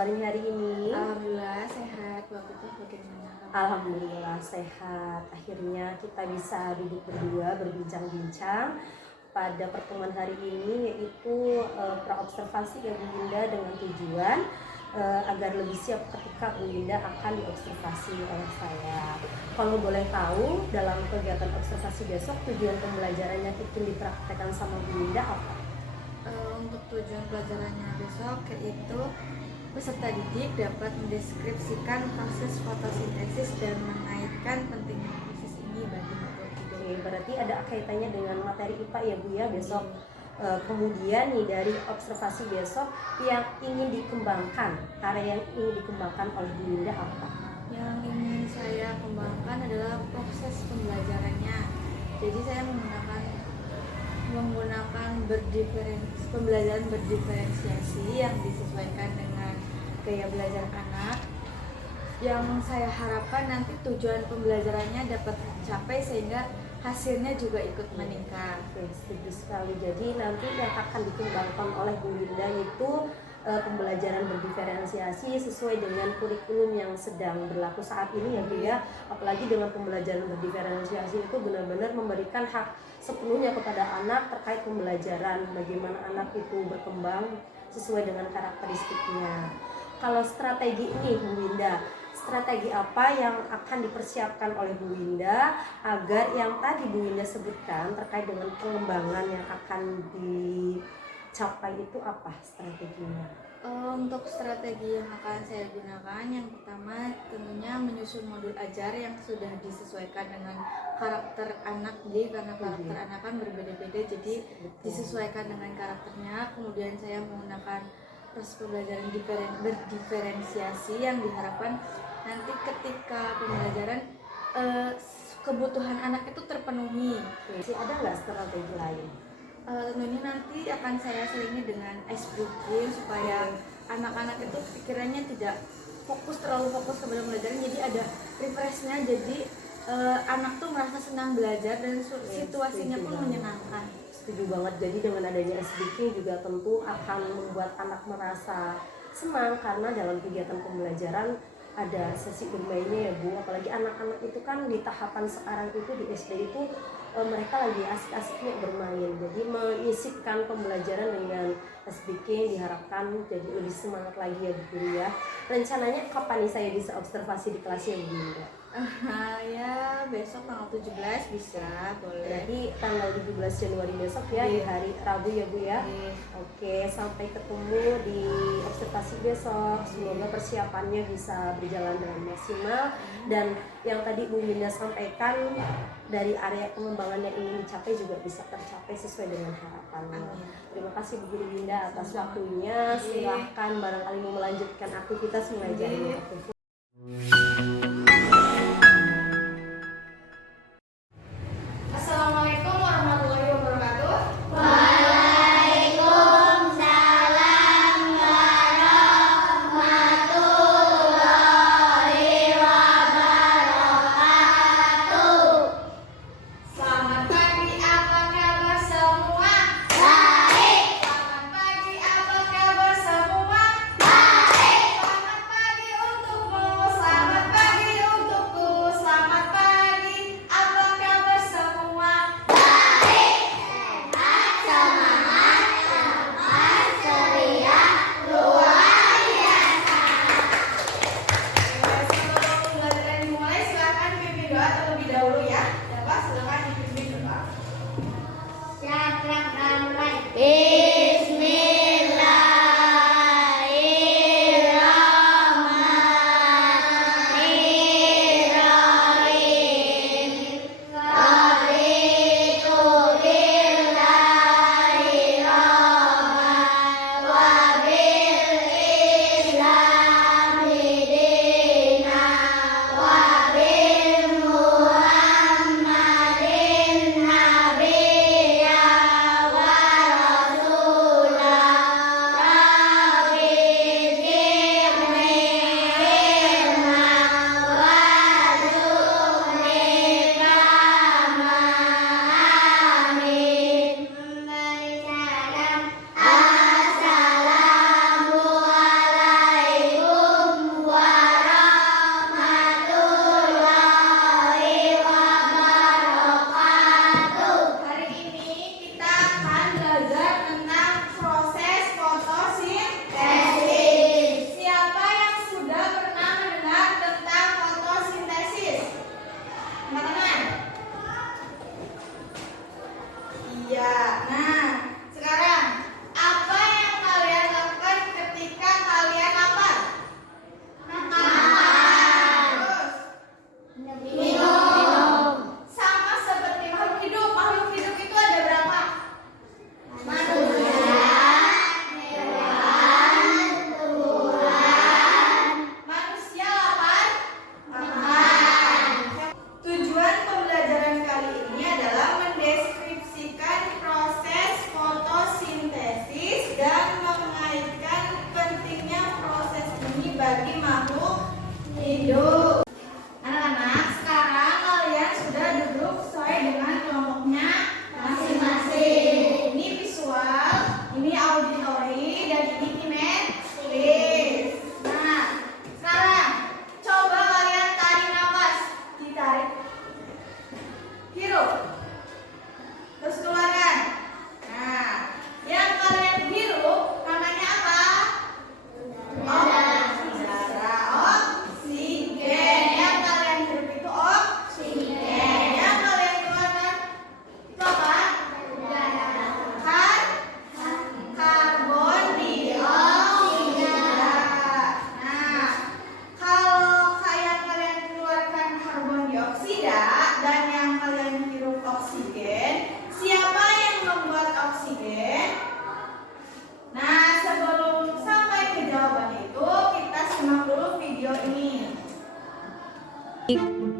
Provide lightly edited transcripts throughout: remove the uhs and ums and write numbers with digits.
kabarnya hari ini? Alhamdulillah sehat. Waktu itu bagaimana? Alhamdulillah sehat. Akhirnya kita bisa duduk berdua berbincang-bincang pada pertemuan hari ini, yaitu praobservasi ya Bu Winda, dengan tujuan agar lebih siap ketika Bu Winda akan diobservasi oleh saya. Kalau boleh tahu, dalam kegiatan observasi besok tujuan pembelajarannya itu dipraktekkan sama Bu Winda apa? Untuk tujuan pelajarannya besok yaitu peserta didik dapat mendeskripsikan proses fotosintesis dan mengaitkan pentingnya proses ini bagi makhluk hidup. Oke, berarti ada kaitannya dengan materi IPA ya Bu ya besok. Kemudian nih dari observasi besok yang ingin dikembangkan, area yang ingin dikembangkan oleh Bu Winda apa? Yang ingin saya kembangkan adalah proses pembelajarannya. Jadi saya menggunakan pembelajaran berdiferensiasi yang disesuaikan dengan gaya belajar anak. Yang saya harapkan nanti tujuan pembelajarannya dapat tercapai sehingga hasilnya juga ikut meningkat. Oke, setuju sekali. Jadi nanti yang akan dikembangkan oleh Bu Winda itu pembelajaran berdiferensiasi sesuai dengan kurikulum yang sedang berlaku saat ini ya Bu ya. Apalagi dengan pembelajaran berdiferensiasi itu benar-benar memberikan hak sepenuhnya kepada anak terkait pembelajaran, bagaimana anak itu berkembang sesuai dengan karakteristiknya. Kalau strategi ini Bu Winda, strategi apa yang akan dipersiapkan oleh Bu Winda agar yang tadi Bu Winda sebutkan terkait dengan pengembangan yang akan dicapai itu apa strateginya? Untuk strategi yang akan saya gunakan, yang pertama tentunya menyusun modul ajar yang sudah disesuaikan dengan karakter anak, karena karakter anak kan berbeda-beda, jadi disesuaikan dengan karakternya. Kemudian saya menggunakan proses pembelajaran berdiferensiasi yang diharapkan nanti ketika pembelajaran kebutuhan anak itu terpenuhi. Jadi ada nggak strategi lain? Tentunya nanti akan saya selingi dengan ice breaking supaya anak-anak itu pikirannya tidak terlalu fokus kepada pembelajaran, jadi ada refreshnya, jadi anak tuh merasa senang belajar dan situasinya pun menyenangkan. Setuju banget. Jadi dengan adanya ice breaking juga tentu akan membuat anak merasa senang karena dalam kegiatan pembelajaran ada sesi bermainnya ya Bu. Apalagi anak-anak itu kan di tahapan sekarang itu di SD itu mereka lagi asik-asiknya bermain. Jadi menyisipkan pembelajaran dengan speaking diharapkan jadi lebih semangat lagi ya Bu ya. Rencananya kapan nih saya bisa observasi di kelasnya Bu Winda? Ya besok tanggal 17 bisa, boleh. Jadi tanggal 17 Januari besok ya, di hari Rabu ya Bu ya. Oke, sampai ketemu di observasi besok. Semoga persiapannya bisa berjalan dengan maksimal dan yang tadi Bu Winda sampaikan dari area pengembangan yang ingin dicapai juga bisa tercapai sesuai dengan harapannya. Terima kasih Bu Guru Winda atas waktunya. Silahkan barangkali mau melanjutkan aktivitas mengajarnya. Assalamualaikum warahmatullahi wabarakatuh. Selamat pagi, apa kabar semua? Baik. Selamat pagi, apa kabar semua? Baik. Selamat pagi untukmu, selamat pagi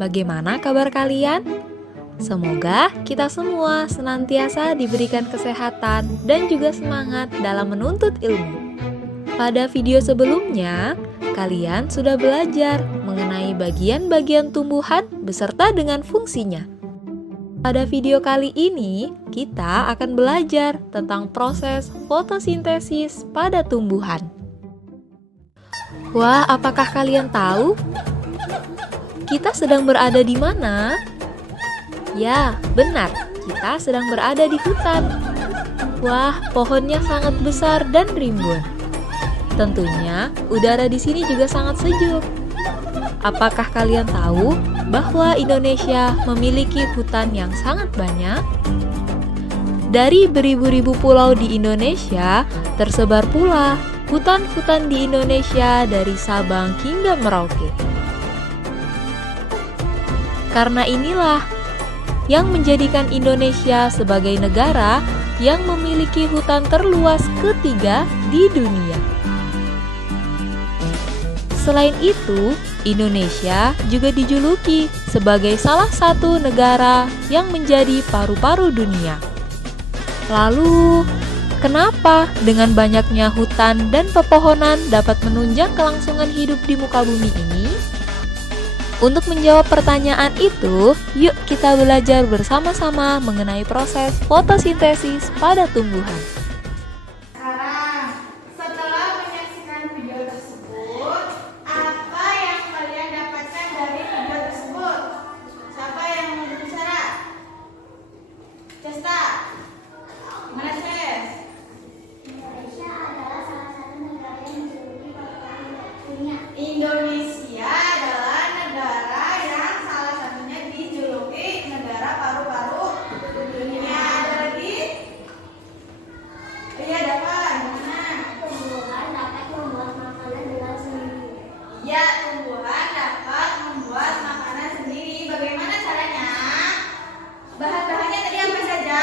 Bagaimana kabar kalian? Semoga kita semua senantiasa diberikan kesehatan dan juga semangat dalam menuntut ilmu. Pada video sebelumnya, kalian sudah belajar mengenai bagian-bagian tumbuhan beserta dengan fungsinya. Pada video kali ini, kita akan belajar tentang proses fotosintesis pada tumbuhan. Wah, apakah kalian tahu? Kita sedang berada di mana? Ya, benar, kita sedang berada di hutan. Wah, pohonnya sangat besar dan rimbun. Tentunya, udara di sini juga sangat sejuk. Apakah kalian tahu bahwa Indonesia memiliki hutan yang sangat banyak? Dari beribu-ribu pulau di Indonesia, tersebar pula hutan-hutan di Indonesia dari Sabang hingga Merauke. Karena inilah yang menjadikan Indonesia sebagai negara yang memiliki hutan terluas ketiga di dunia. Selain itu, Indonesia juga dijuluki sebagai salah satu negara yang menjadi paru-paru dunia. Lalu, kenapa dengan banyaknya hutan dan pepohonan dapat menunjang kelangsungan hidup di muka bumi ini? Untuk menjawab pertanyaan itu, yuk kita belajar bersama-sama mengenai proses fotosintesis pada tumbuhan. Sekarang, setelah menyaksikan video tersebut, apa yang kalian dapatkan dari video tersebut? Siapa yang mau berbicara? Cesta, mana Ces? Indonesia adalah salah satu negara yang dijuluki paru-paru dunia. Indonesia adalah negara yang salah satunya dijuluki negara paru-paru dunia. Ada lagi? Iya, dapat. Mana? Tumbuhan dapat membuat makanan dengan sendiri. Ya, tumbuhan dapat membuat makanan sendiri. Bagaimana caranya? Bahan-bahannya tadi apa saja?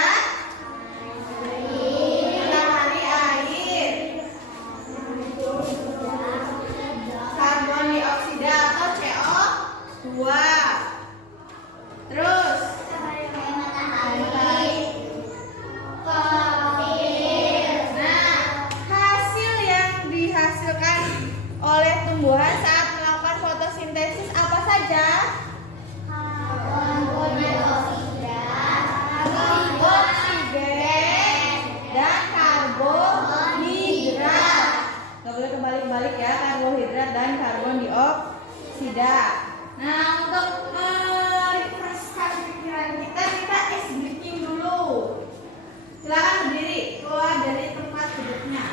Matahari, air, karbon dioksida atau CO2. Terus, matahari. Nah, hasil yang dihasilkan oleh tumbuhan saat melakukan fotosintesis apa saja? Oksigen dan karbohidrat. Nggak boleh kebalik-balik ya, karbohidrat dan karbon dioksida. Nah, untuk merefreshkan pikiran kita es breaking dulu. Silakan berdiri, keluar dari tempat duduknya.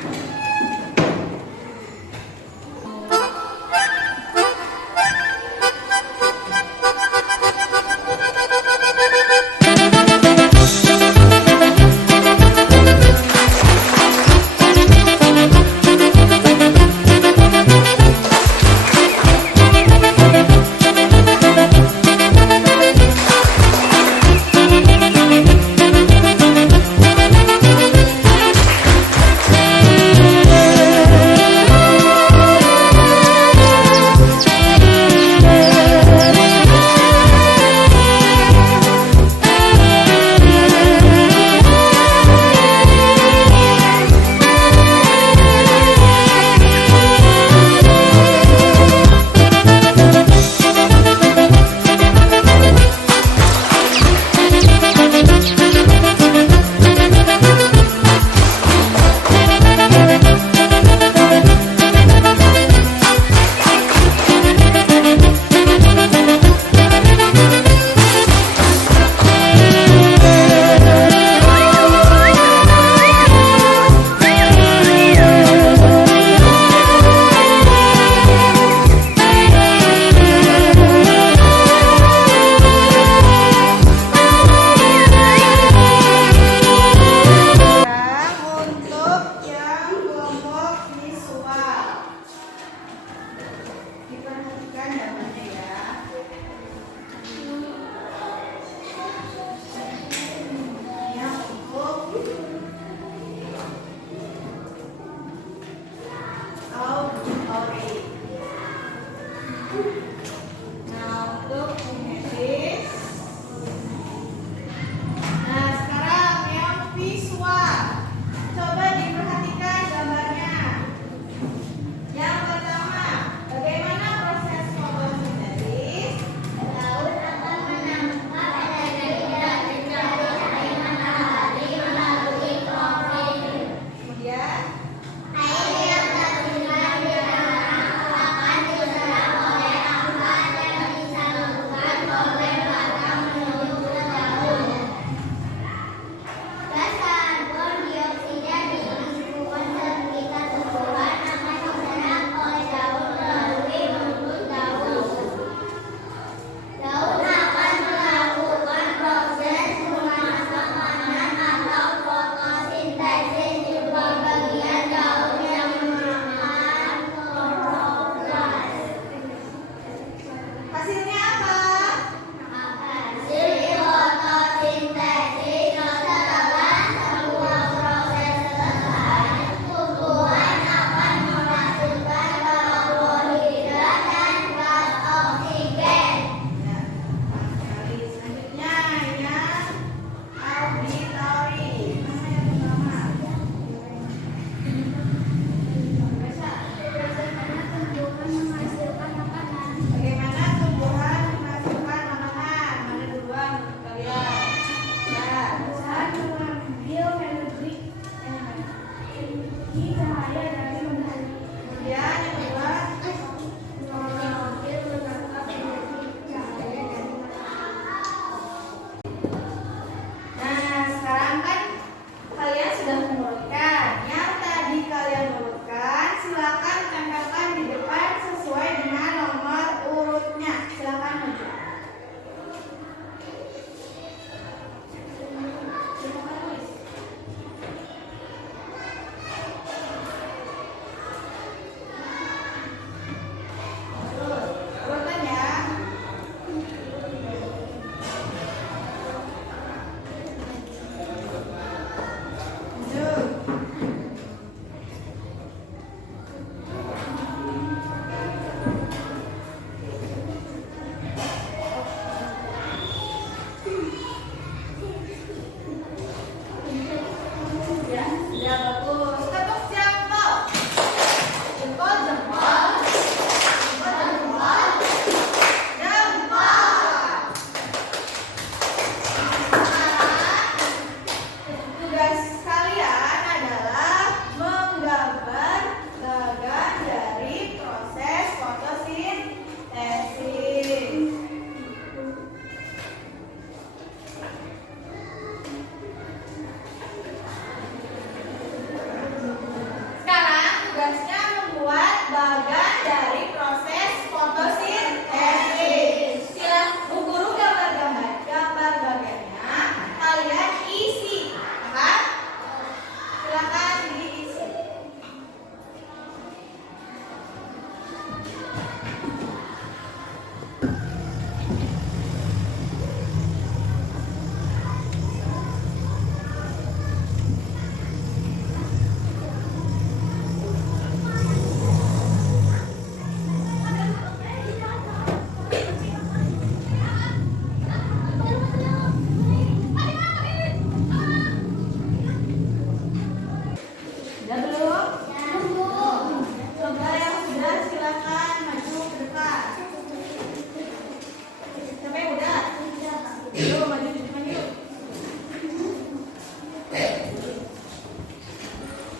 Yuk, maju.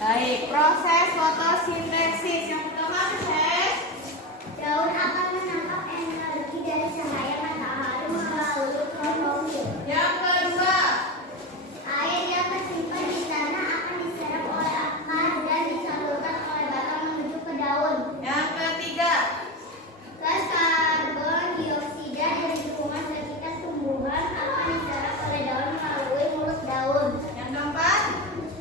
Baik, proses fotosintesis yang pertama, Ses. Daun akan menangkap energi dari cahaya matahari melalui klorofil. Yang kedua, Air yang tersimpan di tanah akan diserap oleh akar dan disalurkan oleh batang menuju ke daun. yang ketiga, Gas karbon dioksida dari lingkungan sekitar tumbuhan akan diserap oleh daun melalui mulut daun. yang keempat,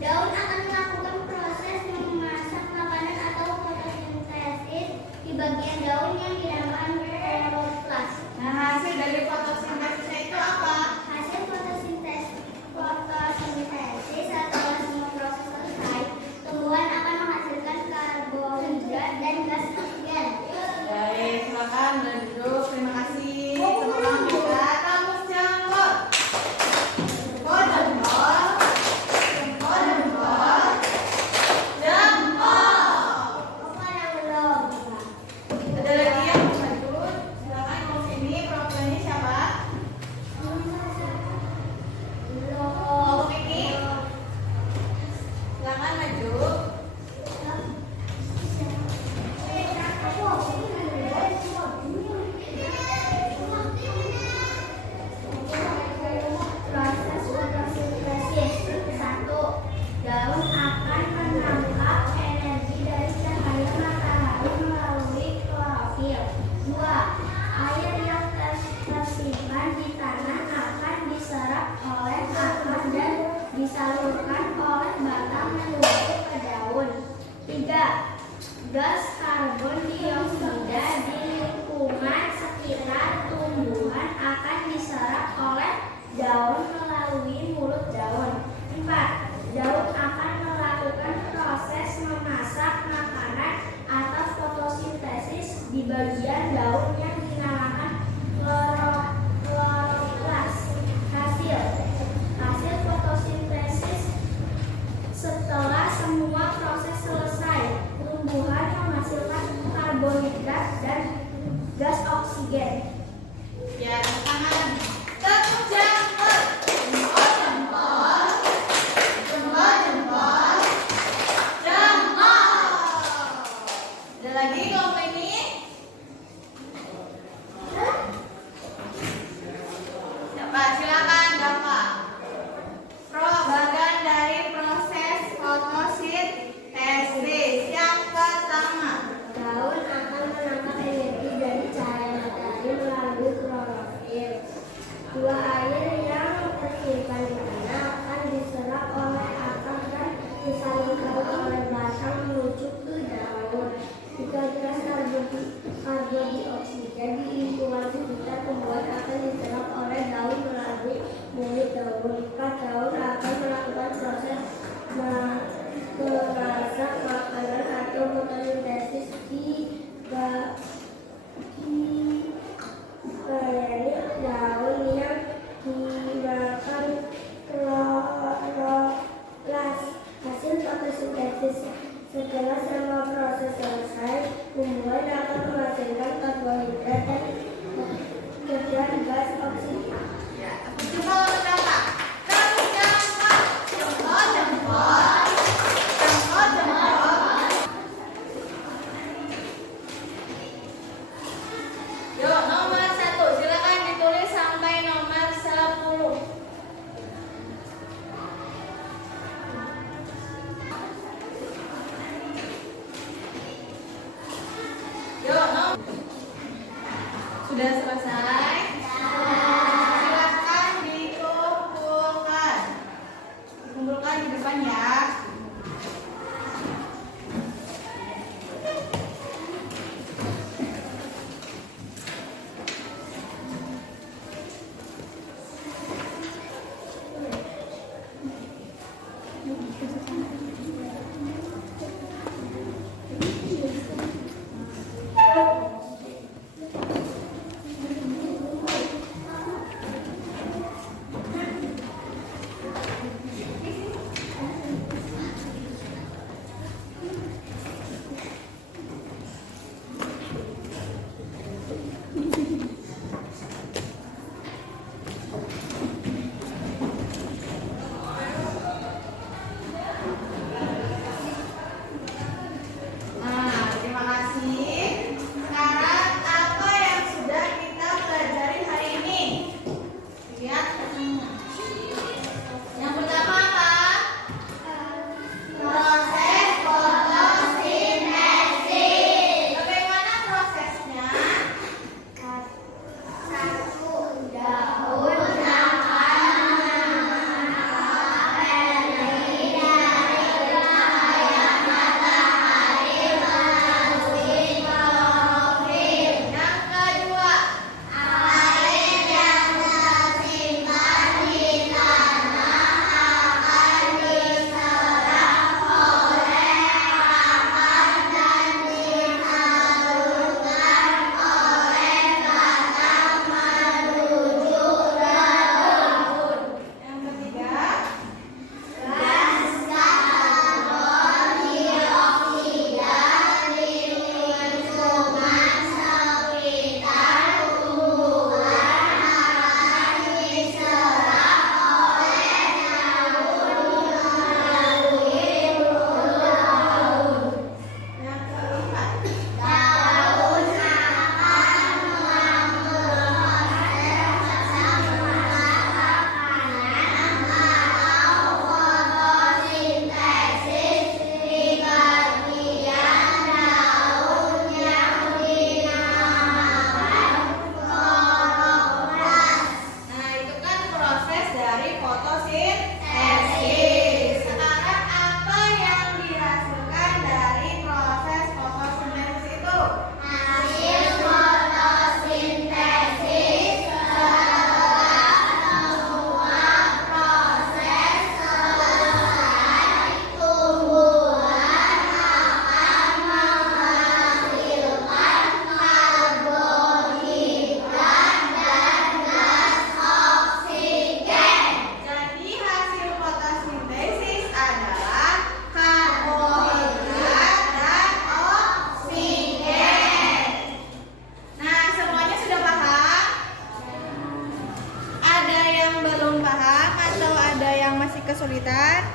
Daun akan melakukan proses memasak makanan atau fotosintesis di bagian daun yang dinamakan kloroplas. nah hasil dari fotosintesisnya itu apa? Hasil fotosintesis setelah semua proses selesai, tumbuhan akan menghasilkan karbohidrat dan gas oksigen. Baik, silakan duduk. Terima kasih. Semoga kita kamus jempol. Jempol, jempol. Jempol, jempol. Jempol. Apa yang belum? Ada lagi yang mau maju? Silakan mau sini. Perwakilannya siapa? Kelompok ini. Silakan maju. Proses fotosintesis. 1. Daun akan menangkap energi dari cahaya matahari melalui klorofil. 2. Air yang tersimpan di tanah akan diserap oleh akar dan disalurkan oleh batang menuju ke daun. 3. Gas karbon dioksida di lingkungan sekitar tumbuhan akan diserap oleh daun melalui mulut daun. 4. Daun akan melakukan proses memasak makanan atau fotosintesis di bagian daun yang dinamakan kloroplas. Hasil fotosintesis setelah semua proses selesai, tumbuhan menghasilkan karbohidrat dan gas oksigen. Ya, tangan. Tepuk jempol. Jempol, jempol. Jempol, jempol. Jempol. Ada lagi kelompok ini? Siapa? Silakan, Bapak. Bagian dari proses fotosintesis yang pertama. Daun akan menangkap energi dari cahaya matahari melalui klorofil. 2. Air yang tersimpan di tanah akan diserap oleh akar dan disalurkan oleh batang menuju ke daun. 3. Gas karbon dioksida di lingkungan sekitar tumbuhan akan diserap oleh daun melalui mulut daun. 4. Daun akan melakukan proses memasak makanan atau fotosintesis di bagian daun yang dimakan kloroplas. Hasil fotosintesis setelah semua proses selesai, tumbuhan akan menghasilkan karbohidrat dan gas oksigen. Jempol pertama. Tepuk jempol. Jempol, jempol. Jempol, jempol. Yuk, nomor 1. Silakan ditulis sampai nomor 10. Yuk, nomor. Sudah selesai? masih kesulitan,